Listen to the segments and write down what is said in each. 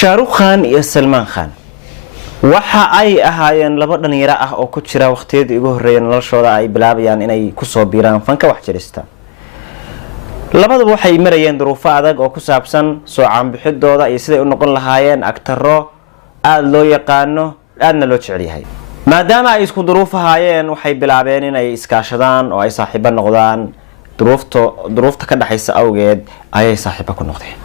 Shahrukh Khan iyo Salman Khan waxa ay ahaayeen laba dhalinyaro ah oo ku jira waqtiyadii ugu horeeyay noloshooda ay bilaabayaan inay ku soo biiraan fanka wax jirista. Labaduba waxay marayeen duruufo adag oo ku saabsan soo caanbixidooda iyo siday u noqon lahaayeen agtaro aad loo yaqaano aadna loo jecel yahay. maadaama ay isku duruuf ahaayeen waxay bilaabeen inay iskaashadaan oo ay saaxiibo noqdaan. duruufta ka dhaxaysa awgeed ayay saaxiibo ku noqdeen.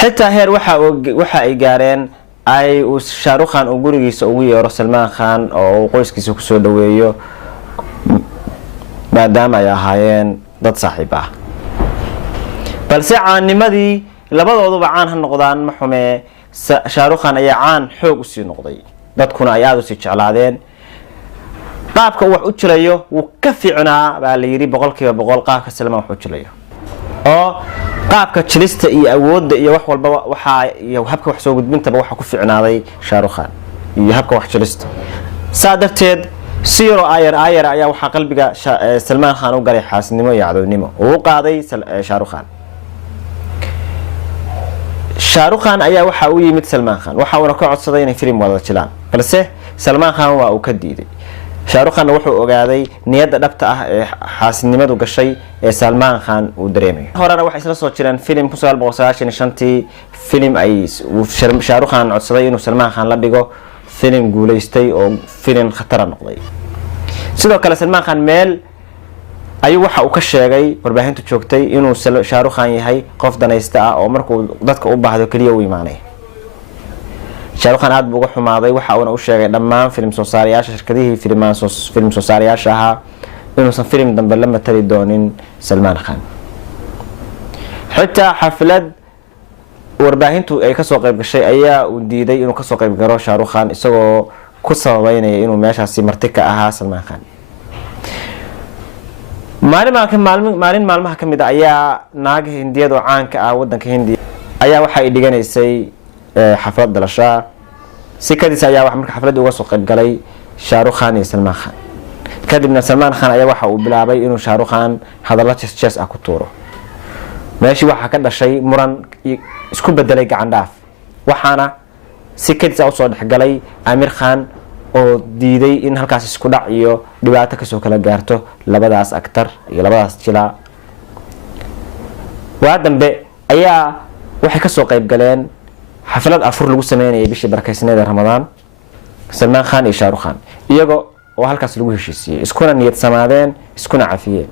xitaa heer waxa ay gaareen ay Shahrukh Khan uu gurigiisa ugu yeero Salman Khan oo qoyskiisa ku soo dhaweeyo maadaama ay ahaayeen dad saaxiib ah. balse caanimadii labadooduba caan ha noqdaan ma xume Shahrukh Khan ayaa caan xoog u sii noqday. dadkuna ay aad u sii jeclaadeen. qaabka wax u jilayo wuu ka fiicnaa baa la yiri 100% qaabka Salman wax u jilayo. oo qaabka jilista iyo awoodda iyo wax walba waxa iyo habka wax soo gudbinta waxa ku fiicnaaday Shahrukh Khan iyo habka wax jilista. saadarteed siro ayar ayaa waxa qalbiga Salman Khan u galay xaasnimo iyo cadownimo oo qaaday Shahrukh Khan. Shahrukh Khan ayaa waxa uu yimid Salman Khan waxa uu ka codsaday inay film wada jilaan balse Salman Khan waa uu ka diiday. Shahrukh Khan wuxuu ogaaday niyadda dhabta ah ee xaasnimadu gashay ee Salman Khan uu dareemayo. horena waxa isla soo jireen film 1995 film ay Shahrukh Khan codsaday inuu Salman Khan la dhigo film guuleystay oo film khatar noqday. sidoo kale Salman Khan meel ayuu waxa uu ka sheegay warbaahinta joogtay inuu Shahrukh Khan yahay qof danaysta ah oo markuu dadka u baahdo kaliya u iimaanay. Shahrukh Khan aad buu uga xumaaday waxa uu sheegay dhammaan film soo saarayaasha shirkadihii film soo saarayaasha ahaa inuusan film dambe la matali doonin Salman Khan. xitaa xaflad warbaahintu ay ka soo qayb gashay ayaa uu diiday inuu ka soo qayb galo Shahrukh Khan isagoo ku sababeynaya inuu meeshaasi marti ka ahaa Salman Khan. maalin maalmaha ka mid ayaa naag Hindiyada oo caanka ah wadanka Hindiya ayaa waxa ay dhiganaysay xaflad dhalasho. si kadis ayaa wax marka xaflad uga soo qayb galay Shahrukh Khan iyo Salman Khan. kadibna Salman Khan ayaa waxa uu bilaabay inuu Shahrukh Khan hadallo jees ah ku tuuro. meeshii waxa ka dhashay muran isku bedelay gacan dhaaf. waxaana si kadis u soo dhaxgalay Amir Khan oo diiday in halkaas isku dhac iyo dhibaato ka soo kala gaarto labadaas aktar iyo labadaas jila. waa dambe ayaa waxay ka soo qayb galeen xaflad afur lagu sameeyay bishii barakaysneeda Ramadaan Salman Khan iyo Shahrukh Khan iyaga oo halkaas lagu heshiisiyay iskuna niyad samaadeen iskuna cafiyeen.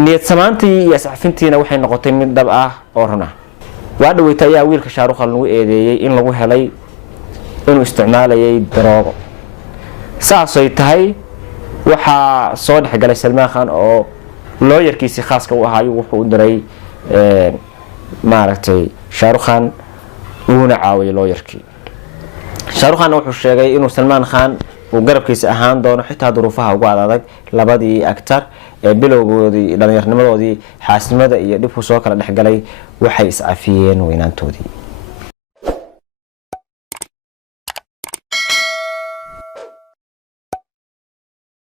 niyad samaantii iyo saxafintiina waxay noqotay mid dhab ah oo run ah. waa dhaweeyay ayaa wiilka Shahrukh Khan lagu eedeeyay in lagu helay inuu isticmaalayay daroogo. saasay tahay waxa soo dhaxgalay Salman Khan oo looyarkiisa khaaska u ahaa wuxuu u diray maaragtay Shahrukh Khan uuna caawiyay looyarkii. Shahrukh Khan wuxuu sheegay inuu Salman Khan uu garabkiisa ahaan doono xitaa duruufaha ugu adag labadii aktar ee bilowgoodii dhalinyarnimadoodii xaasnimada iyo dhibku soo kala dhaxgalay waxay is afiyeen weynaantoodii.